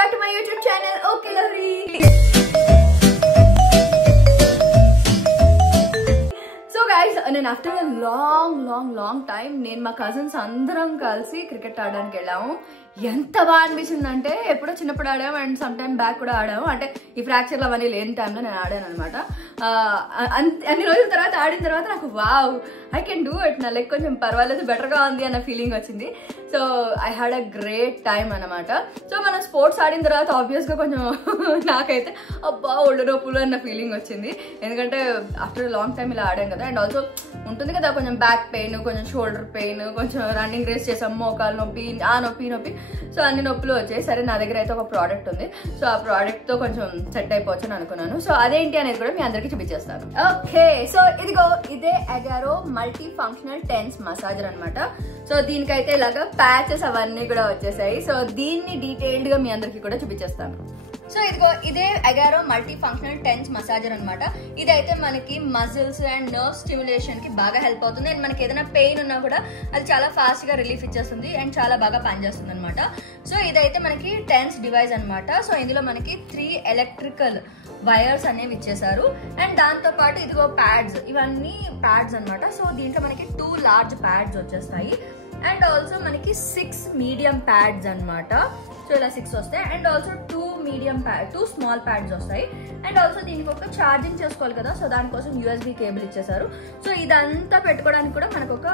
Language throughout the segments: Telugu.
back to my YouTube channel. Okay, Lahari. So guys, and after a long time, నేను మా కజిన్స్ అందరం కలిసి క్రికెట్ ఆడడానికి వెళ్ళాము. ఎంత బాగా అనిపించిందంటే ఎప్పుడో చిన్నప్పుడు ఆడాము అండ్ సమ్ టైమ్ బ్యాక్ కూడా ఆడాము. అంటే ఈ ఫ్రాక్చర్లు అవన్నీ లేని టైంలో నేను ఆడాను అనమాట. అన్ని రోజుల తర్వాత ఆడిన తర్వాత నాకు wow I can do it, నా లెగ్ కొంచెం పర్వాలేదు బెటర్గా ఉంది అన్న ఫీలింగ్ వచ్చింది. So I had a great time అనమాట. సో మనం స్పోర్ట్స్ ఆడిన తర్వాత ఆబ్వియస్గా కొంచెం నాకైతే అబ్బా ఒళ్ళు నొప్పులు అన్న ఫీలింగ్ వచ్చింది. ఎందుకంటే ఆఫ్టర్ లాంగ్ టైం ఇలా ఆడాం కదా. అండ్ ఆల్సో ఉంటుంది కదా కొంచెం బ్యాక్ పెయిన్, కొంచెం షోల్డర్ పెయిన్, కొంచెం రన్నింగ్ రేస్ చేసాం, మోకాలు నొప్పి, ఆ నొప్పి. సో అన్ని నొప్పులు వచ్చాయి. సరే నా దగ్గర అయితే ఒక ప్రోడక్ట్ ఉంది, సో ఆ ప్రోడక్ట్తో కొంచెం సెట్ అయిపోవచ్చు అని అనుకున్నాను. సో అదేంటి అనేది కూడా మీ అందరికీ చూపించేస్తాను. ఓకే, సో ఇదే Agaro multi functional TENS massager అనమాట. సో దీనికైతే ఇలాగా ప్యాచెస్ అవన్నీ కూడా వచ్చేసాయి. సో దీన్ని డీటెయిల్డ్ గా మీ అందరికి కూడా చూపించేస్తాను. సో ఇదే Agaro multi functional TENS massager అనమాట. ఇదైతే మనకి మజిల్స్ అండ్ నర్వ్ స్టిమ్యులేషన్ కి బాగా హెల్ప్ అవుతుంది. అండ్ మనకి ఏదైనా పెయిన్ ఉన్నా కూడా అది చాలా ఫాస్ట్ గా రిలీఫ్ ఇచ్చేస్తుంది అండ్ చాలా బాగా పనిచేస్తుంది అనమాట. సో ఇదైతే మనకి టెన్స్ డివైస్ అనమాట. సో ఇందులో మనకి 3 ఎలక్ట్రికల్ వైర్స్ అనేవి ఇచ్చేసారు. అండ్ దాంతో పాటు ప్యాడ్స్, ఇవన్నీ ప్యాడ్స్ అనమాట. సో దీంట్లో మనకి 2 లార్జ్ ప్యాడ్స్ వచ్చేస్తాయి అండ్ ఆల్సో మనకి 6 మీడియం ప్యాడ్స్ అనమాట. సో ఇలా 6 వస్తాయి అండ్ ఆల్సో 2 స్మాల్ ప్యాడ్స్ వస్తాయి. అండ్ ఆల్సో దీనికి ఒక ఛార్జింగ్ చేసుకోవాలి కదా, సో దానికోసం USB కేబుల్ ఇచ్చేసారు. సో ఇదంతా పెట్టుకోవడానికి కూడా మనకు ఒక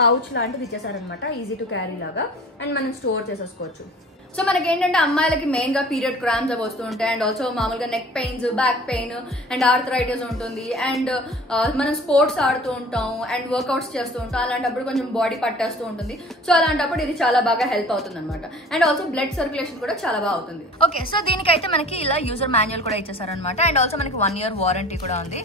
పౌచ్ లాంటిది ఇచ్చేసారు అనమాట, ఈజీ టు క్యారీ లాగా. అండ్ మనం స్టోర్ చేసేసుకోవచ్చు. సో మనకి ఏంటంటే అమ్మాయిలకి మెయిన్ గా పీరియడ్ క్రామ్స్ అవి వస్తూ ఉంటాయి. అండ్ ఆల్సో మామూలుగా neck pains, back pain and arthritis ఉంటుంది. అండ్ మనం స్పోర్ట్స్ ఆడుతూ ఉంటాం అండ్ వర్కౌట్స్ చేస్తూ ఉంటాం. అలాంటప్పుడు కొంచెం బాడీ పట్టేస్తూ ఉంటుంది. సో అలాంటప్పుడు ఇది చాలా బాగా హెల్ప్ అవుతుంది అనమాట. అండ్ ఆల్సో బ్లడ్ సర్క్యులేషన్ కూడా చాలా బాగా అవుతుంది. ఓకే, సో దీనికైతే మనకి ఇలా యూజర్ మాన్యువల్ కూడా ఇచ్చేసారనమాట. అండ్ ఆల్సో మనకి 1 year వారంటీ కూడా ఉంది.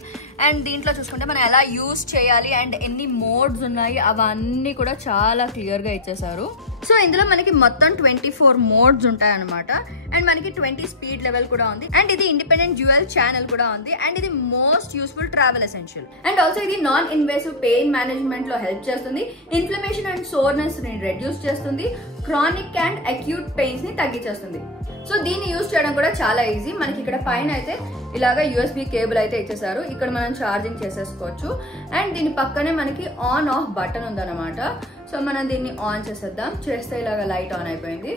అండ్ దీంట్లో చూసుకుంటే మనం ఎలా యూజ్ చేయాలి అండ్ ఎన్ని మోడ్స్ ఉన్నాయి అవన్నీ కూడా చాలా క్లియర్ గా ఇచ్చేసారు. సో ఇందులో మనకి మొత్తం 24 మోడ్స్ ఉంటాయి అనమాట. అండ్ మనకి 20 స్పీడ్ లెవెల్ కూడా ఉంది. అండ్ ఇది ఇండిపెండెంట్ డ్యూయల్ ఛానల్ కూడా ఉంది. అండ్ ఇది most useful travel essential. And also ఇది నాన్ ఇన్వేసివ్ పెయిన్ మేనేజ్మెంట్ లో హెల్ప్ చేస్తుంది. ఇన్ఫ్లమేషన్ అండ్ సోర్నెస్ ని రెడ్యూస్ చేస్తుంది. క్రానిక్ అండ్ అక్యూట్ పెయిన్స్ ని తగ్గించేస్తుంది. సో దీన్ని యూజ్ చేయడం కూడా చాలా ఈజీ. మనకి ఇక్కడ పైన అయితే ఇలాగా USB కేబుల్ అయితే ఇచ్చేసారు. ఇక్కడ మనం ఛార్జింగ్ చేసేసుకోవచ్చు. అండ్ దీని పక్కనే మనకి ఆన్ ఆఫ్ బటన్ ఉందన్నమాట. సో మనం దీన్ని ఆన్ చేసేద్దాం. చేస్తే ఇలాగా లైట్ ఆన్ అయిపోయింది.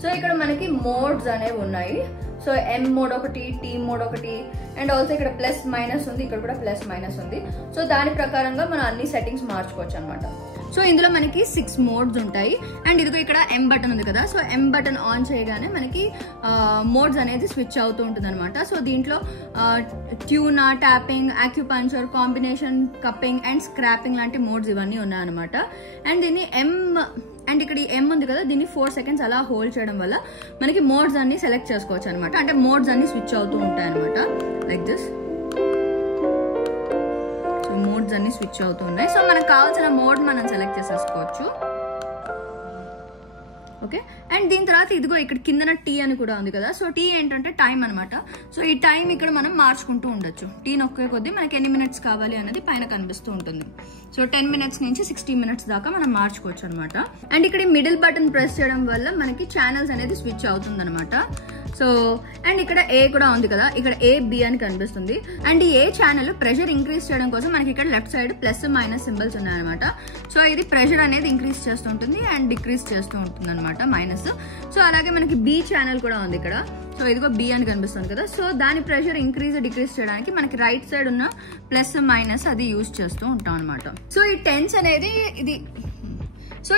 సో ఇక్కడ మనకి మోడ్స్ అనేవి ఉన్నాయి. సో M మోడ్ ఒకటి, T మోడ్ ఒకటి అండ్ ఆల్సో ఇక్కడ ప్లస్ మైనస్ ఉంది, ఇక్కడ కూడా ప్లస్ మైనస్ ఉంది. సో దాని ప్రకారంగా మనం అన్ని సెట్టింగ్స్ మార్చుకోవచ్చు అనమాట. సో ఇందులో మనకి 6 మోడ్స్ ఉంటాయి. అండ్ ఇదిగో ఇక్కడ M బటన్ ఉంది కదా, సో M బటన్ ఆన్ చేయగానే మనకి మోడ్స్ అనేది స్విచ్ అవుతూ ఉంటుంది అనమాట. సో దీంట్లో tuna, tapping, acupuncture, combination, cupping and scrapping లాంటి మోడ్స్ ఇవన్నీ ఉన్నాయన్నమాట. అండ్ దీన్ని అండ్ ఇక్కడ ఈ M ఉంది కదా, దీన్ని 4 seconds అలా హోల్డ్ చేయడం వల్ల మనకి మోడ్స్ అన్ని సెలెక్ట్ చేసుకోవచ్చు అనమాట. అంటే మోడ్స్ అన్ని స్విచ్ అవుతూ ఉంటాయి అనమాట, లైక్ దిస్. మోడ్స్ అన్ని స్విచ్ అవుతూ ఉన్నాయి. సో మనకు కావాల్సిన మోడ్ మనం సెలెక్ట్ చేసేసుకోవచ్చు. ఓకే, అండ్ దీని తర్వాత ఇదిగో ఇక్కడ కిందన T అని కూడా ఉంది కదా. సో T ఏంటంటే టైం అనమాట. సో ఈ టైం ఇక్కడ మనం మార్చుకుంటూ ఉండొచ్చు. T నొక్కే కొద్దీ మనకి ఎన్ని మినిట్స్ కావాలి అనేది పైన కనిపిస్తూ ఉంటుంది. సో 10 minutes నుంచి 60 minutes దాకా మనం మార్చుకోవచ్చు అనమాట. అండ్ ఇక్కడ మిడిల్ బటన్ ప్రెస్ చేయడం వల్ల మనకి ఛానల్స్ అనేది స్విచ్ అవుతుంది అనమాట. సో అండ్ ఇక్కడ A కూడా ఉంది కదా, ఇక్కడ A B అని కనిపిస్తుంది. అండ్ ఈ A ఛానల్ ప్రెషర్ ఇంక్రీజ్ చేయడం కోసం మనకి ఇక్కడ left side plus minus symbols ఉన్నాయన్నమాట. సో ఇది ప్రెషర్ అనేది ఇంక్రీజ్ చేస్తూ ఉంటుంది అండ్ డిక్రీజ్ చేస్తూ ఉంటుంది అనమాట, మైనస్. సో అలాగే మనకి B ఛానల్ కూడా ఉంది ఇక్కడ. సో ఇదిగో B అని కనిపిస్తుంది కదా. సో దాని ప్రెషర్ ఇంక్రీజ్ డిక్రీజ్ చేయడానికి మనకి రైట్ సైడ్ ఉన్న ప్లస్ మైనస్ అది యూజ్ చేస్తూ ఉంటాం అనమాట. సో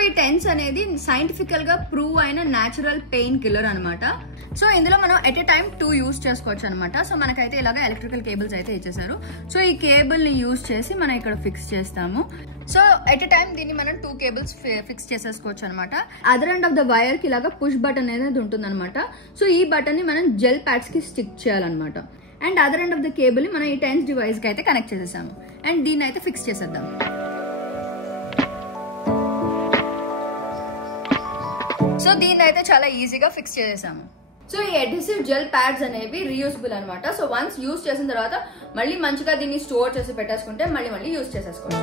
ఈ టెన్స్ అనేది సైంటిఫికల్ గా ప్రూవ్ అయిన న్యాచురల్ పెయిన్ కిల్లర్ అనమాట. సో ఇందులో మనం ఎట్ ఎ టైం 2 యూజ్ చేసుకోవచ్చు అనమాట. సో మనకైతే ఇలాగా ఎలక్ట్రికల్ కేబుల్స్ అయితే ఇచ్చేసారు. సో ఈ కేబుల్ ని యూజ్ చేసి మనం ఇక్కడ ఫిక్స్ చేస్తాము. సో ఎట్ ఎ టైం దీన్ని మనం 2 కేబుల్స్ ఫిక్స్ చేసేసుకోవచ్చు అనమాట. Other end of the wire కి ఇలాగా పుష్ బటన్ అనేది ఉంటుంది అనమాట. సో ఈ బటన్ ని మనం జెల్ ప్యాడ్స్ కి స్టిక్ చేయాలన్నమాట. And other end of the cable ని మనం ఈ టెన్స్ డివైస్ కి అయితే కనెక్ట్ చేసేసాము. అండ్ దీన్ని అయితే ఫిక్స్ చేసేద్దాం. సో దీన్ని అయితే చాలా ఈజీగా ఫిక్స్ చేసేసాము. సో ఈ అడ్హెసివ్ జెల్ ప్యాడ్స్ అనేవి రీయూజబుల్ అనమాట. సో వన్స్ యూజ్ చేసిన తర్వాత మళ్ళీ మంచిగా దీన్ని స్టోర్ చేసి పెట్టేసుకుంటే మళ్ళీ యూజ్ చేసేసుకోవచ్చు.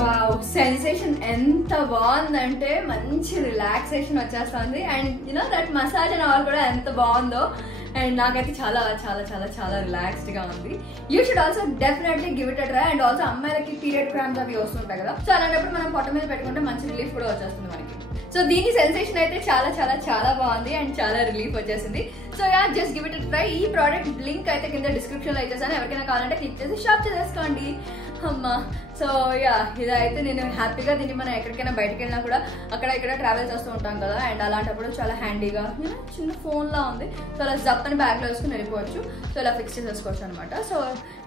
వావ్, సెన్సేషన్ ఎంత బాగుందంటే మంచి రిలాక్సేషన్ వచ్చేస్తుంది. And you know that massage and all కూడా ఎంత బాగుందో. అండ్ నాకైతే చాలా చాలా చాలా చాలా రిలాక్స్డ్ గా ఉంది. You should also definitely give it a try. And also అమ్మాయిలకి పీరియడ్ క్రామ్స్ అవి వస్తుంటాయి కదా, సో అలాంటప్పుడు మనం పొట్ట మీద పెట్టుకుంటే మంచి రిలీఫ్ కూడా వచ్చేస్తుంది మనకి. సో దీని సెన్సేషన్ అయితే చాలా చాలా చాలా బాగుంది అండ్ చాలా రిలీఫ్ వచ్చేసింది. So yeah, just give it a try. ఈ ప్రోడక్ట్ లింక్ అయితే కింద డిస్క్రిప్షన్ లో ఇచ్చేసాను, ఎవరికైనా కావాలంటే క్లిక్ చేసి షాప్ చేసేసుకోండి అమ్మా. సో యా, ఇదైతే నేను హ్యాపీగా దీన్ని మనం ఎక్కడికైనా బయటకు వెళ్ళినా కూడా అక్కడ ఇక్కడ ట్రావెల్ చేస్తూ ఉంటాం కదా, అండ్ అలాంటప్పుడు చాలా హ్యాండీగా చిన్న ఫోన్ లా ఉంది. సో అలా జప్పని బ్యాగ్ లో వేసుకుని వెళ్ళిపోవచ్చు. సో ఇలా ఫిక్స్ చేసేసుకోవచ్చు అనమాట. సో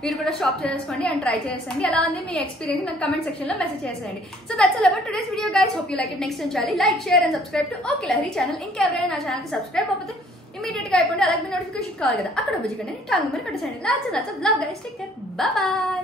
మీరు కూడా షాప్ చేసేసుకోండి అండ్ ట్రై చేసేయండి. ఎలా ఉంది మీ ఎక్స్పీరియన్స్ నాకు కమెంట్ సెక్షన్ లో మెసేజ్ చేసేయండి. So that's all about today's video guys. Hope you like it. Next time చాలి like, share and subscribe to okay Lahari channel. ఇంకెవరైనా నా ఛానల్ కి సబ్స్క్రైబ్ అవ్వకపోతే ఇమీడియట్ గా అయిపోండి. అలాగే నోటిఫికేషన్ కావాలి కదా, అక్కడ బుజ్జికండి టాంగ్ మరి కట్టేసేయండి. Lots lots of love guys. Take care. Bye by.